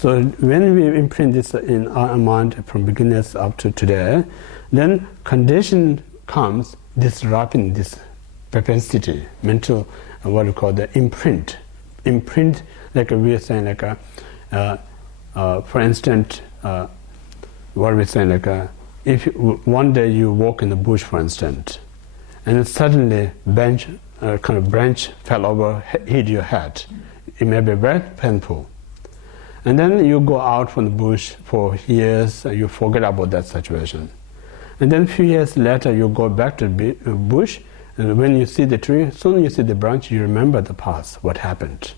So when we imprint this in our mind from beginners up to today, then condition comes disrupting this propensity, mental, what we call the imprint. Imprint, like we are saying, like for instance, what we saying, like if one day you walk in the bush, for instance, and then suddenly kind of branch fell over, hit your head, it may be very painful. And then you go out from the bush for years, and you forget about that situation. And then a few years later, you go back to the bush, and when you see the tree, soon you see the branch, you remember the past, what happened.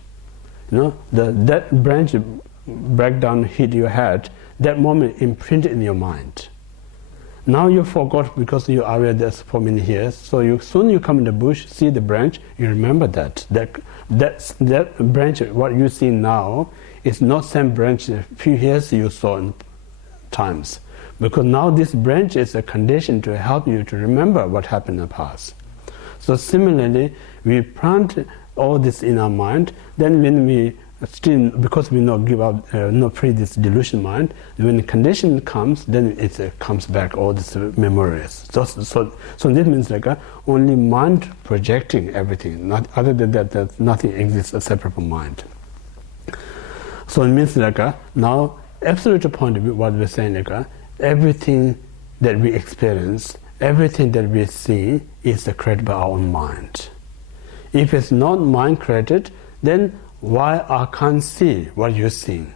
You know, that branch break down, hit your head, that moment imprinted in your mind. Now you forgot because you are aware this for many years, so soon you come in the bush, see the branch, you remember that branch, what you see now, is not same branch a few years you saw in times. Because now this branch is a condition to help you to remember what happened in the past. So similarly, we plant all this in our mind, then when we still, because we not give up, not free this delusion mind, when the condition comes, then it comes back, all these memories. So this means like only mind projecting everything. Not, other than that nothing exists separate from mind. So it means like now, absolute point of view, what we're saying, like everything that we experience, everything that we see is created by our own mind. If it's not mind created, then why I can't see what you're seeing?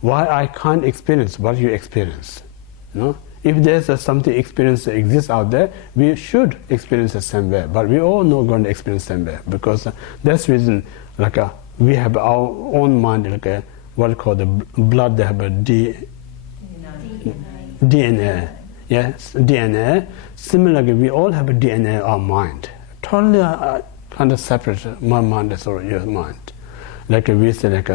Why I can't experience what you experience? You know? If there's something experience that exists out there, we should experience the same way. But we all not going to experience the same way, because that's the reason like we have our own mind, like what we call the blood, they have a DNA. Yes, DNA. Similarly, we all have a DNA in our mind. Totally kind of separate. My mind is or your mind. Like we say, like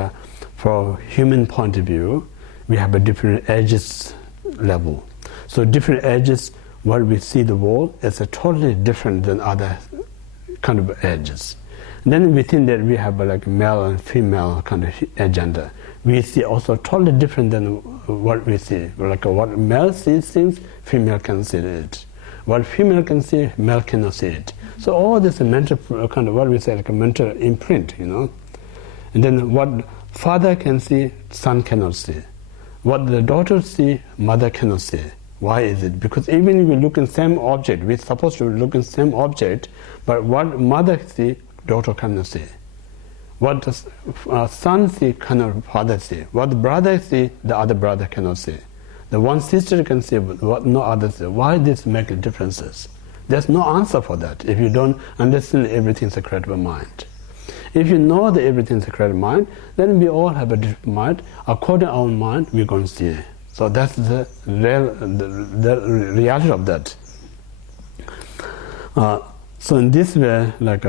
for human point of view, we have a different edges level. So different edges, what we see the world is totally different than other kind of edges. And then within that we have like male and female kind of agenda. We see also totally different than what we see. Like what male sees things, female can see it. What female can see, male cannot see it. So all this mental kind of what we say, like a mental imprint, you know. And then what father can see, son cannot see. What the daughter see, mother cannot see. Why is it? Because even if we look in same object, we're supposed to look in same object, but what mother see, daughter cannot see. What the son see, cannot father see. What the brother see, the other brother cannot see. The one sister can see, but what no other see. Why this make differences? There's no answer for that if you don't understand everything's a created mind. If you know that everything's a created mind, then we all have a different mind. According to our mind, we're going to see. So that's the reality of that. So in this way, like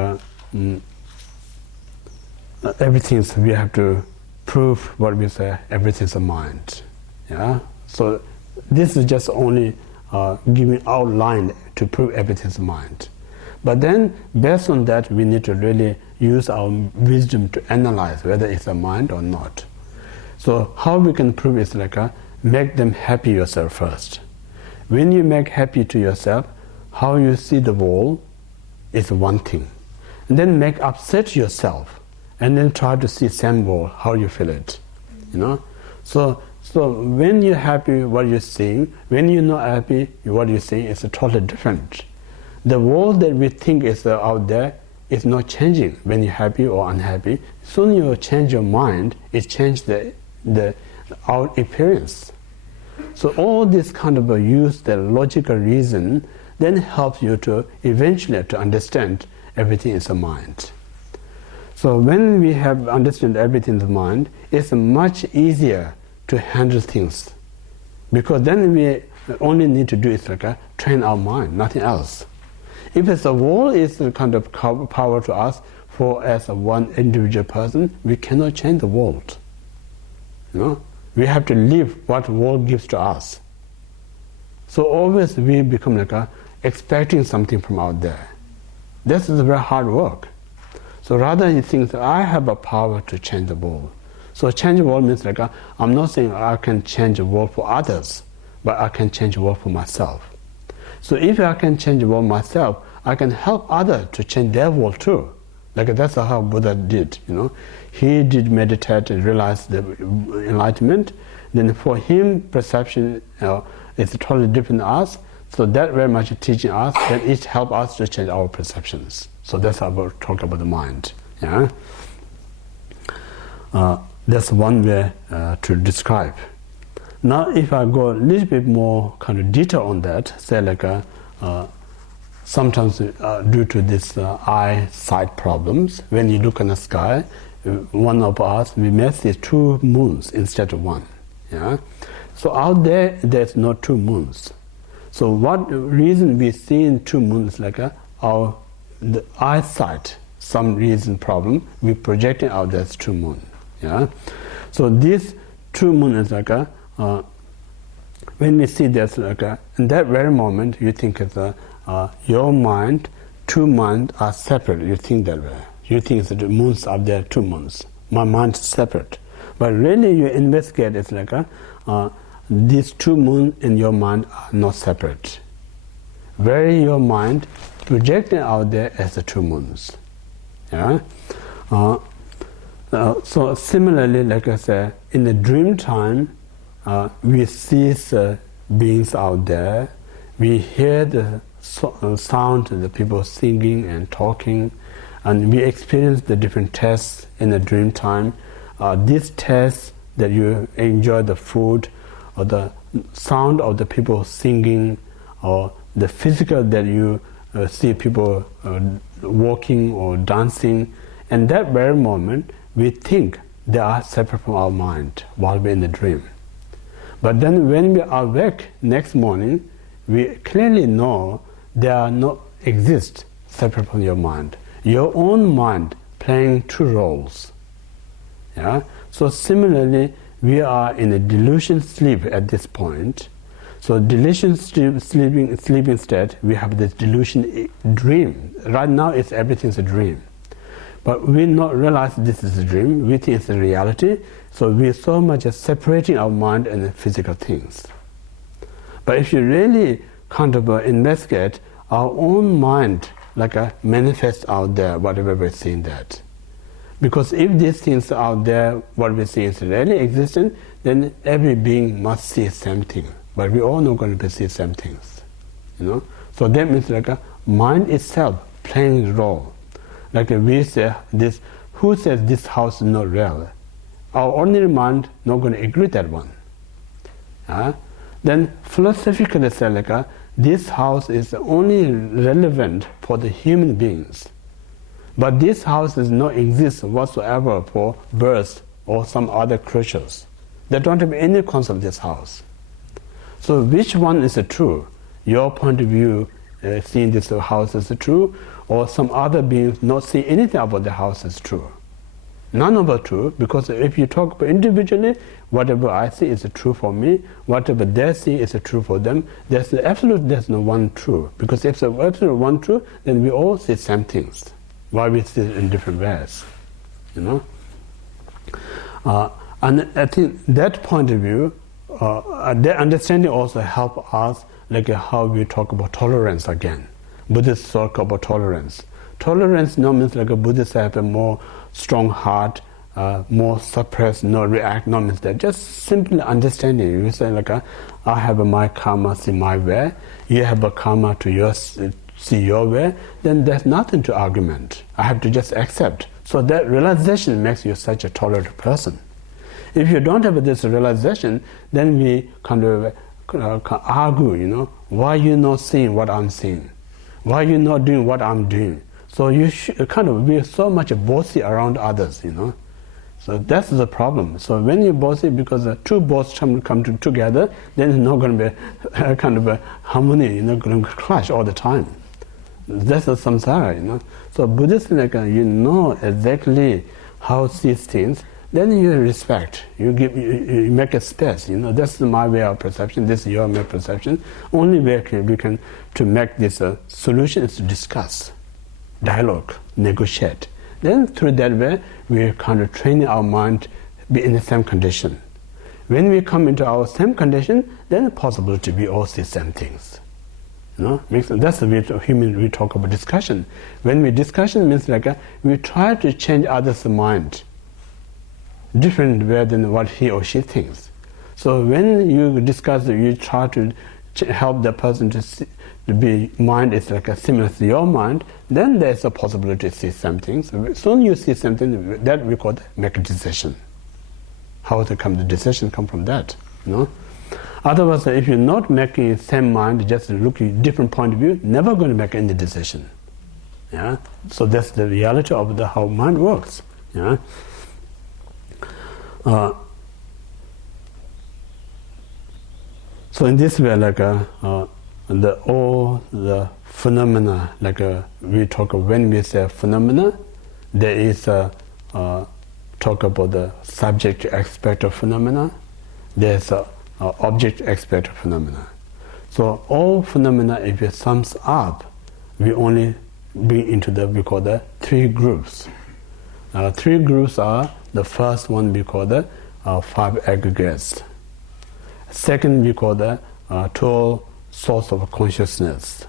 everything's, we have to prove what we say, everything's a mind. Yeah. So this is just only giving outline to prove everything's a mind. But then, based on that, we need to really use our wisdom to analyze whether it's a mind or not. So how we can prove is like make them happy yourself first. When you make happy to yourself, how you see the world is one thing. And then make upset yourself, and then try to see same world, how you feel it. You know? So when you're happy, what you're seeing, when you're not happy, what you're seeing is totally different. The world that we think is out there is not changing when you're happy or unhappy. Soon you change your mind, it changes the our appearance. So all this kind of use the logical reason then helps you to eventually to understand everything is a mind. So when we have understood everything is a mind, it's much easier to handle things, because then we only need to do is like train our mind, nothing else. If it's a world is the kind of power to us for as a one individual person, we cannot change the world. You know, we have to live what the world gives to us. So always we become like expecting something from out there. This is very hard work. So rather you think that I have a power to change the world. So change the world means like I'm not saying I can change the world for others, but I can change the world for myself. So if I can change the world myself, I can help others to change their world too. Like that's how Buddha did, He did meditate and realize the enlightenment. Then for him, perception is totally different than us. So that very much teaching us, that it helps us to change our perceptions. So that's how we talk about the mind. Yeah. That's one way to describe. Now, if I go a little bit more kind of detail on that, say like sometimes due to this eyesight problems, when you look in the sky, one of us, we may see 2 moons instead of 1. Yeah? So out there, there's no 2 moons. So what reason we see 2 moons like the eyesight, some reason problem, we projecting out there's 2 moons. Yeah? So this 2 moons is like when we see this like in that very moment, you think it's your mind, 2 minds are separate. You think that way. You think that the moons are there, 2 moons. My mind is separate. But really you investigate, it's like these 2 moons in your mind are not separate. Very your mind projecting out there as the 2 moons. Yeah? So similarly, like I said, in the dream time, we see beings out there. We hear the sound of the people singing and talking, and we experience the different tastes in the dream time. These tastes that you enjoy the food, or the sound of the people singing, or the physical that you see people walking or dancing, and that very moment we think they are separate from our mind while we're in the dream. But then when we are awake next morning, we clearly know they are not exist separate from your mind. Your own mind playing 2 roles. Yeah? So similarly, we are in a delusion sleep at this point. So delusion sleeping state, we have this delusion dream. Right now, everything's a dream. But we not realize this is a dream. We think it's a reality. So we're so much separating our mind and the physical things. But if you really kind of investigate, our own mind like manifests out there, whatever we're seeing that. Because if these things are out there, what we see is really existent, then every being must see the same thing. But we're all not going to see the same things. So that means like mind itself playing a role. Like we say this, who says this house is not real? Our ordinary mind not going to agree with that one. Then philosophically say like this house is only relevant for the human beings. But this house does not exist whatsoever for birds or some other creatures. They don't have any concept of this house. So which one is true? Your point of view, seeing this house is true, or some other beings not see anything about the house is true. None of it true, because if you talk about individually, whatever I see is true for me, whatever they see is true for them. There's no one true, because if there's absolute one true, then we all see the same things. Why we see it in different ways, And I think that point of view, that understanding also help us, like how we talk about tolerance again. Buddhists talk about tolerance. Tolerance no means like a Buddhist have a more strong heart, more suppressed, no react, no means that. Just simply understanding. You say like, I have my karma, see my way. You have a karma to yours, see your way. Then there's nothing to argument. I have to just accept. So that realization makes you such a tolerant person. If you don't have this realization, then we kind of argue, why you not seeing what I'm seeing? Why you not doing what I'm doing? So you kind of be so much bossy around others, So that's the problem. So when you're bossy, because two bosses come together, then it's not going to be kind of a harmony, going to clash all the time. That's a samsara, So Buddhism, exactly how these things. Then you respect. You make a space. That's my way of perception. This is your way of perception. Only way we can to make this solution is to discuss, dialogue, negotiate. Then through that way, we are kind of training our mind be in the same condition. When we come into our same condition, then the possibility we all see same things. That's the way we talk about discussion. When we discussion means we try to change others' mind different way than what he or she thinks. So when you discuss, you try to help the person to see, the mind is similar to your mind, then there's a possibility to see some things. Soon you see something that we call make a decision. How to come the decision come from that, Otherwise, if you're not making same mind, just looking different point of view, never going to make any decision. Yeah. So that's the reality of how mind works. Yeah. So in this way, all the phenomena, we talk when we say phenomena, there is talk about the subject aspect of phenomena. There's a object aspect of phenomena. So all phenomena, if it sums up, we only bring into we call the three groups. Three groups are, the first one we call the 5 aggregates. Second we call the 12 source of consciousness.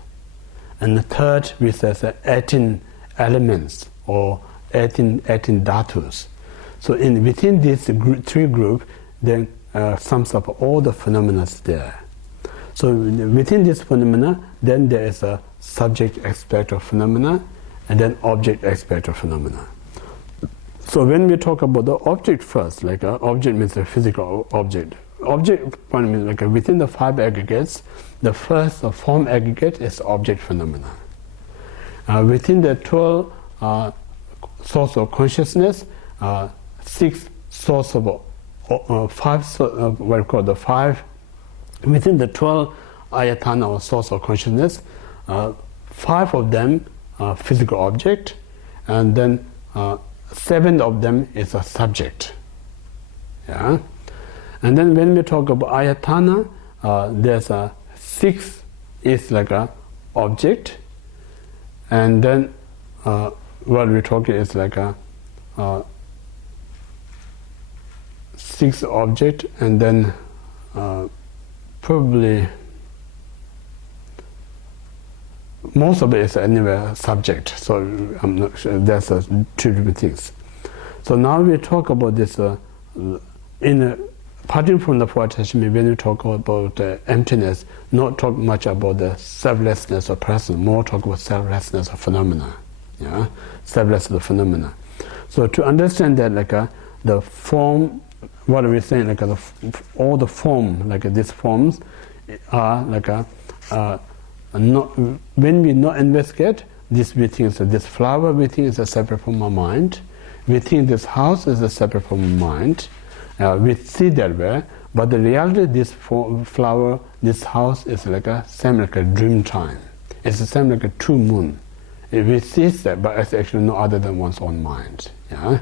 And the third we say 18 elements or 18 dhatus. So within these three groups, then sums up all the phenomena there. So within this phenomena, then there is a subject aspect of phenomena and then object aspect of phenomena. So when we talk about the object first, object means a physical object. Object means within the 5 aggregates, the first form aggregate is object phenomena. Within the 12 source of consciousness, 6 source of 5 what we call the 5 within the 12 ayatana or source of consciousness, 5 of them are physical object, and then 7 of them is a subject. Yeah. And then when we talk about ayatana, there's 6 is a object, and then what we're talking is 6 object, and then probably most of it is anyway subject. So I'm not sure. There's 2 different things. So now we talk about this parting from the 4 attachment. When we talk about emptiness, not talk much about the selflessness of person, more talk about selflessness of phenomena. Yeah, selflessness of phenomena. So to understand that, the form, what are we saying? All the form, these forms, are not. When we not investigate, this we think this flower we think is separate from our mind. We think this house is separate from our mind. We see that way, but the reality, this flower, this house is same like a dream time. It's the same like a true moon. We see that, but it's actually no other than one's own mind. Yeah.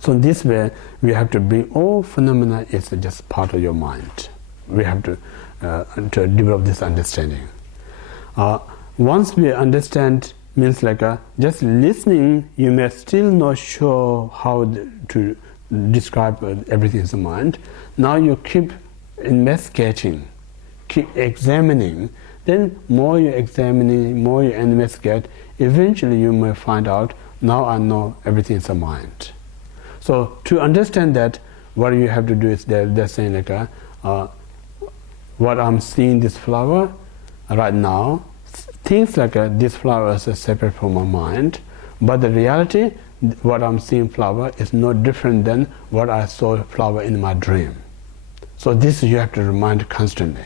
So in this way, we have to bring all phenomena is just part of your mind. We have to develop this understanding. Once we understand, means just listening, you may still not sure how to describe everything in the mind. Now you keep investigating, keep examining. Then more you examining, more you investigate, eventually you may find out, now I know everything is the mind. So to understand that, what you have to do is they're saying what I'm seeing this flower right now, things this flower is separate from my mind, but the reality, what I'm seeing flower is no different than what I saw flower in my dream. So this you have to remind constantly.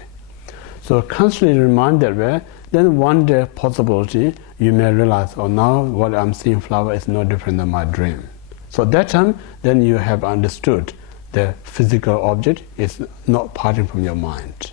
So constantly remind that way, then one day possibility you may realize, oh, now what I'm seeing flower is no different than my dream. So that time, then you have understood the physical object is not parting from your mind.